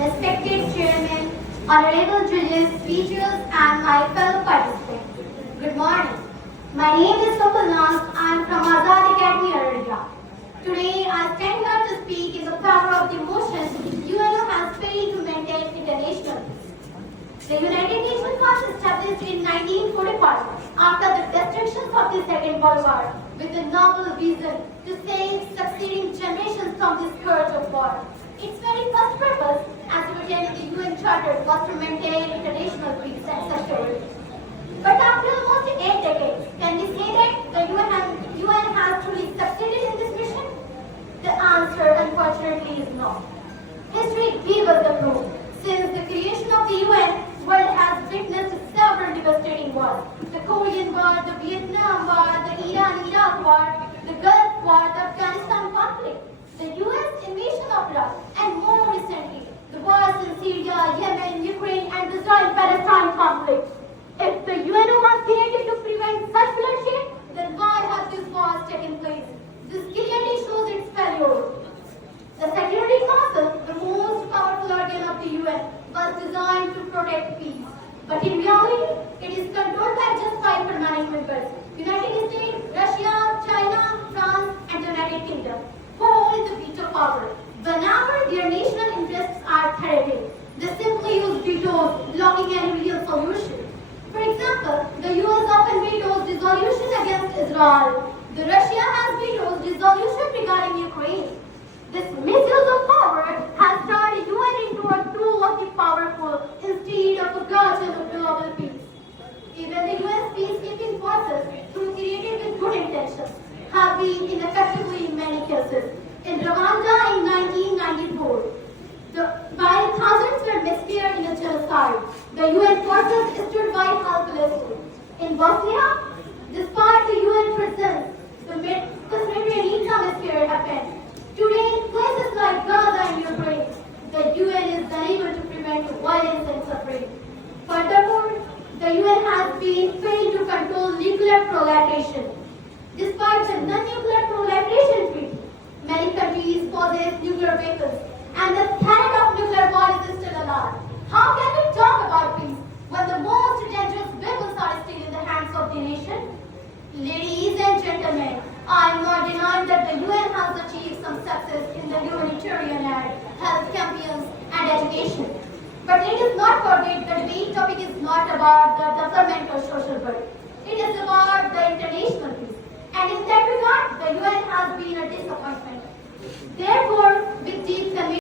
respected chairman, honorable judges, speakers, and my fellow participants. Good morning. My name is Sumbul. I am from Azad Academy, Arabia. Today, I stand here to speak in the power of the emotions UNO has failed to maintain international peace. The United Nations was established in 1945 after the destruction of the Second World War with a noble vision to save succeeding generations from the scourge of war. Its very first purpose, as written in the UN Charter, was to maintain international peace and security. But after almost 8 decades, can we say that the UN has truly succeeded in this mission? The answer, unfortunately, is no. History gives us the proof. Since the creation of the UN, the world has witnessed several devastating wars. The Korean War, the Vietnam War, the Iran-Iraq War, the Gulf War, the Afghanistan conflict, the US invasion of Iraq, and more recently, the wars in Syria, Yemen, Ukraine, and the Israel-Palestine conflict. If the UN was created to prevent such bloodshed, then why have these wars taken place? This clearly shows its failure. The Security Council, the most powerful organ of the UN, was designed to protect peace. But in reality, it is controlled by just 5 permanent members: United States, Russia, China, France, and the United Kingdom, who hold the veto power. Whenever their national interests are threatened, they simply use vetoes, blocking any real solution. For example, the US often vetoes resolution against Israel. The Russia has vetoed resolution regarding Ukraine. This misuse of power has turned UN into a tool of the powerful instead of a guardian of global peace. Even the US peacekeeping forces, though created with good intentions, have been ineffective in many cases. In Rwanda in 1994, while thousands were massacred in a genocide, the UN forces stood by helplessly. In Bosnia, despite the UN presence, the Srebrenica massacre happened. Today, in places like Gaza and Ukraine, the UN is unable to prevent violence and suffering. Furthermore, the UN has been failed to control nuclear proliferation. Despite the non-nuclear proliferation treaty, many countries possess nuclear weapons, and the threat of nuclear war is still alive. How can we talk about peace when the most dangerous weapons are still in the hands of the nation? Ladies and gentlemen, I am not denying that the UN has achieved some success in the humanitarian aid, health campaigns, and education. But let us not forget that the main topic is not about the development or social good. It is about the international peace. And in that regard, the UN has been a disappointment. Therefore, with deep conviction,